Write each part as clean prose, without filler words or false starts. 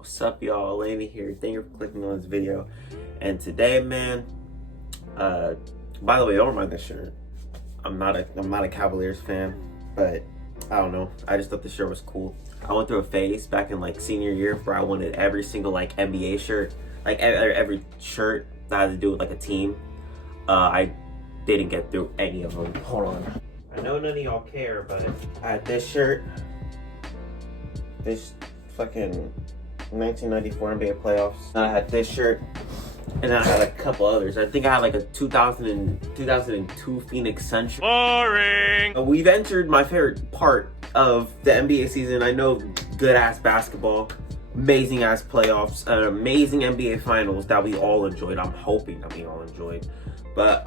What's up, y'all? Laney here. Thank you for clicking on this video. And today, man, by the way, don't mind this shirt. I'm not a Cavaliers fan, but I don't know. I just thought the shirt was cool. I went through a phase back in like senior year where I wanted every single like NBA shirt, like every shirt that had to do with like a team. I didn't get through any of them. Hold on. I know none of y'all care, but I had this shirt, this fucking 1994 NBA playoffs. And I had this shirt, and then I had a couple others. I think I had like a 2002 Phoenix Suns. Boring! We've entered my favorite part of the NBA season. I know good ass basketball, amazing ass playoffs, an amazing NBA finals that we all enjoyed. I'm hoping that we all enjoyed. But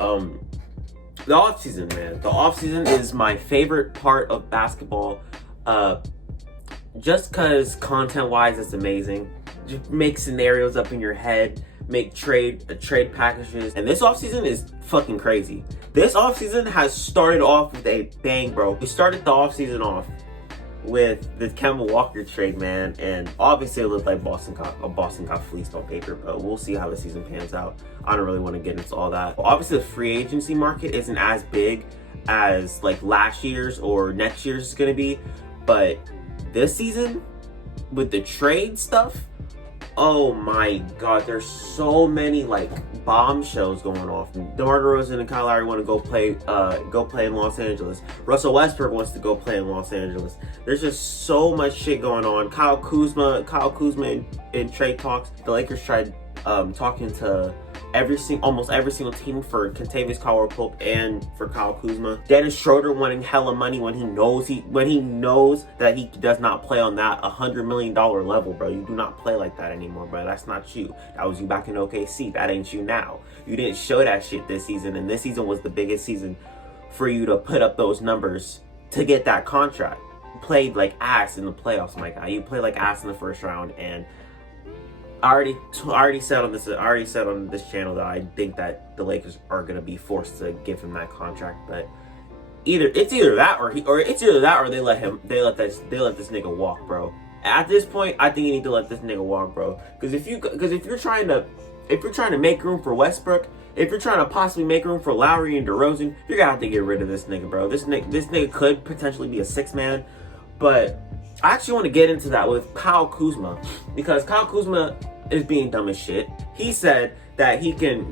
the off season, man. The off season is my favorite part of basketball. Just cause content wise it's amazing. Just make scenarios up in your head, make trade packages. And this offseason is fucking crazy. This offseason has started off with a bang, bro. We started the offseason off with the Kemba Walker trade, man, and obviously it looked like Boston got fleeced on paper, but we'll see how the season pans out. I don't really want to get into all that. Obviously the free agency market isn't as big as like last year's or next year's is gonna be, but this season, with the trade stuff, oh my god, there's so many like bombshells going off. DeMar DeRozan and Kyle Lowry want to go play in Los Angeles. Russell Westbrook wants to go play in Los Angeles. There's just so much shit going on. Kyle Kuzma in trade talks. The Lakers tried talking to almost every single team for Kentavious Caldwell-Pope and for Kyle Kuzma. Dennis Schroeder wanting hella money when he knows that he does not play on that $100 million level, bro. You do not play like that anymore, bro. That's not you. That was you back in OKC. That ain't you now. You didn't show that shit this season, and this season was the biggest season for you to put up those numbers to get that contract. You played like ass in the playoffs, my guy. You played like ass in the first round, and I already said on this channel that I think that the Lakers are gonna be forced to give him that contract. But it's either that or they let this nigga walk, bro. At this point, I think you need to let this nigga walk, bro. Because if you're trying to make room for Westbrook, if you're trying to possibly make room for Lowry and DeRozan, you're gonna have to get rid of this nigga, bro. This nigga could potentially be a six man, but I actually want to get into that with Kyle Kuzma, because Kyle Kuzma is being dumb as shit. He said that he can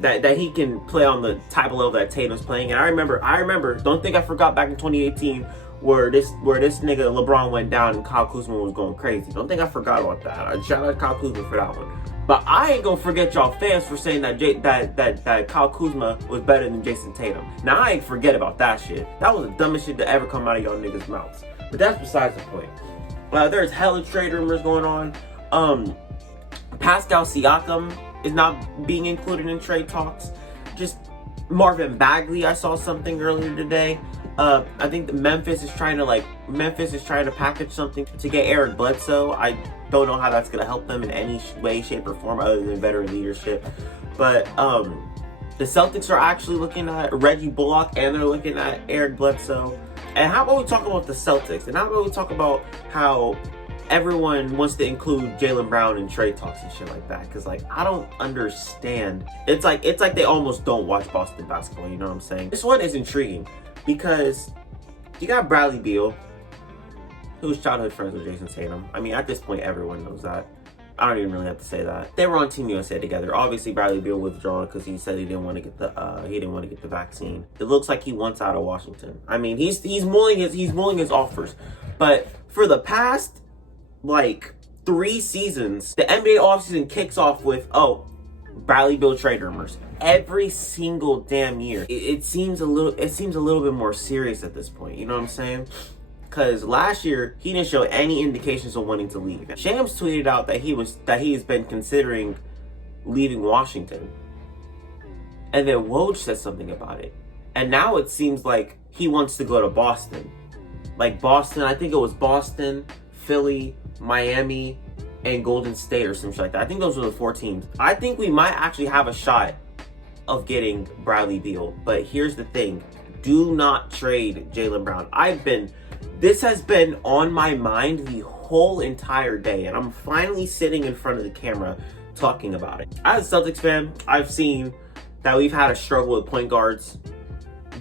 play on the type of level that Tatum's playing, and I remember. Don't think I forgot back in 2018 where this nigga LeBron went down and Kyle Kuzma was going crazy. Don't think I forgot about that. Shout out Kyle Kuzma for that one. But I ain't gonna forget y'all fans for saying that Kyle Kuzma was better than Jason Tatum. Now I ain't forget about that shit. That was the dumbest shit to ever come out of y'all niggas' mouths. But that's besides the point. There's hella trade rumors going on. Pascal Siakam is not being included in trade talks. Just Marvin Bagley, I saw something earlier today. I think that Memphis is trying to package something to get Eric Bledsoe. I don't know how that's gonna help them in any way, shape, or form other than veteran leadership. But the Celtics are actually looking at Reggie Bullock, and they're looking at Eric Bledsoe. And how about we talk about the Celtics? And how about we talk about how everyone wants to include Jaylen Brown in trade talks and shit like that? Because like, I don't understand. It's like they almost don't watch Boston basketball. You know what I'm saying? This one is intriguing because you got Bradley Beal, who's childhood friends with Jason Tatum. I mean, at this point, everyone knows that. I don't even really have to say that. They were on Team USA together. Obviously, Bradley Beal withdrawn because he said he didn't want to get the vaccine. It looks like he wants out of Washington. I mean, he's mulling his offers, but for the past like 3 seasons, the NBA offseason kicks off with Bradley Beal trade rumors every single damn year. It seems a little bit more serious at this point. You know what I'm saying? Because last year he didn't show any indications of wanting to leave. Shams tweeted out that he has been considering leaving Washington, and then Woj said something about it, and now it seems like he wants to go to Boston. Like Boston, I think it was Boston, Philly, Miami, and Golden State or some shit like that. I think those were the 4 teams. I think we might actually have a shot of getting Bradley Beal. But here's the thing. Do not trade Jaylen Brown. This has been on my mind the whole entire day, and I'm finally sitting in front of the camera talking about it. As a Celtics fan, I've seen that we've had a struggle with point guards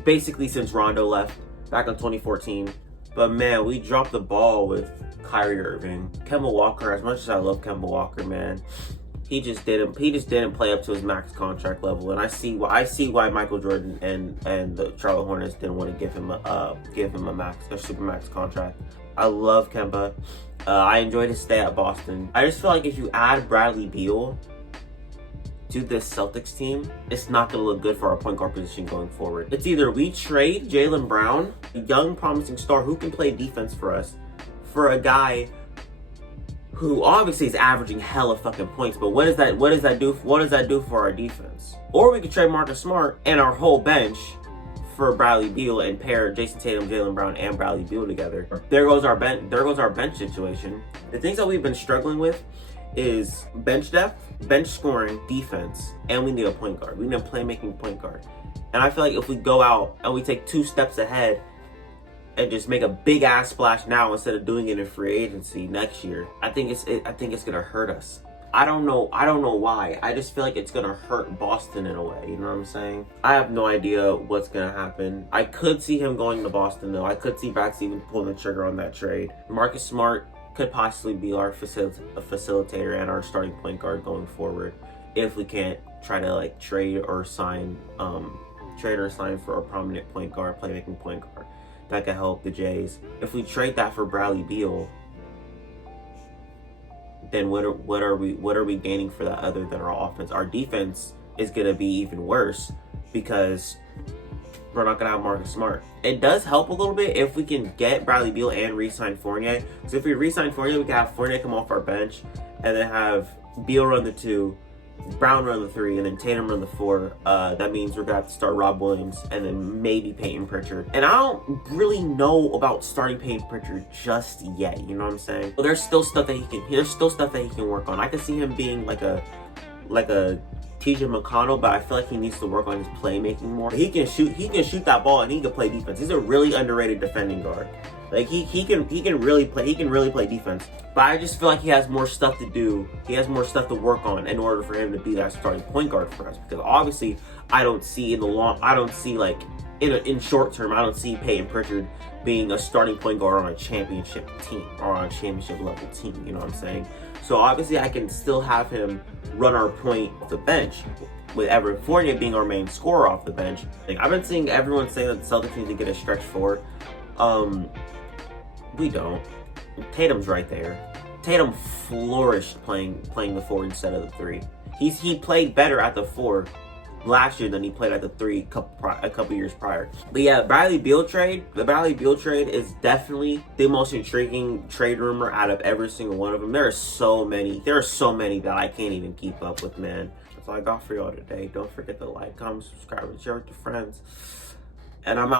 basically since Rondo left back in 2014. But man, we dropped the ball with Kyrie Irving. Kemba Walker, as much as I love Kemba Walker, man, he just didn't play up to his max contract level. And I see why Michael Jordan and the Charlotte Hornets didn't want to give him a super max contract. I love Kemba. I enjoyed his stay at Boston. I just feel like if you add Bradley Beal to this Celtics team, it's not going to look good for our point guard position going forward. It's either we trade Jaylen Brown, a young promising star who can play defense for us, for a guy who obviously is averaging hella fucking points, but what does that do for our defense? Or we could trade Marcus Smart and our whole bench for Bradley Beal and pair Jason Tatum, Jaylen Brown, and Bradley Beal together. There goes our bench situation. The things that we've been struggling with is bench depth, bench scoring, defense, and we need a point guard. We need a playmaking point guard. And I feel like if we go out and we take 2 steps ahead and just make a big ass splash now instead of doing it in free agency next year, I think it's gonna hurt us. I don't know why. I just feel like it's gonna hurt Boston in a way. You know what I'm saying? I have no idea what's gonna happen. I could see him going to Boston though. I could see Brad Stevens pulling the trigger on that trade. Marcus Smart could possibly be our facilitator and our starting point guard going forward if we can't try to like trade or sign for a prominent point guard, playmaking point guard that could help the Jays. If we trade that for Bradley Beal, then what are we gaining for that other than our offense? Our defense is gonna be even worse because we're not gonna have Marcus Smart. It does help a little bit if we can get Bradley Beal and re-sign Fournier. So if we re-sign Fournier, we can have Fournier come off our bench and then have Beal run the 2, Brown run the 3, and then Tatum run the 4. That means we're gonna have to start Rob Williams and then maybe Peyton Pritchard. And I don't really know about starting Peyton Pritchard just yet. You know what I'm saying? Well, there's still stuff that he can work on. I can see him being like a TJ McConnell, but I feel like he needs to work on his playmaking more. He can shoot that ball and he can play defense. He's a really underrated defending guard. Like he can really play defense. But I just feel like he has more stuff to do. He has more stuff to work on in order for him to be that starting point guard for us. Because obviously I don't see like in short term, I don't see Peyton Pritchard being a starting point guard on a championship team or on a championship level team. You know what I'm saying? So obviously I can still have him run our point off the bench with Evan Fournier being our main scorer off the bench. Like, I've been seeing everyone saying that the Celtics need to get a stretch 4. We don't. Tatum's right there. Tatum flourished playing the 4 instead of the 3. He played better at the 4 last year than he played at the 3 a couple years prior. But yeah, the Bradley Beal trade is definitely the most intriguing trade rumor out of every single one of them. There are so many that I can't even keep up with, man. That's all I got for y'all today. Don't forget to like, comment, subscribe, and share with your friends. And I'm out.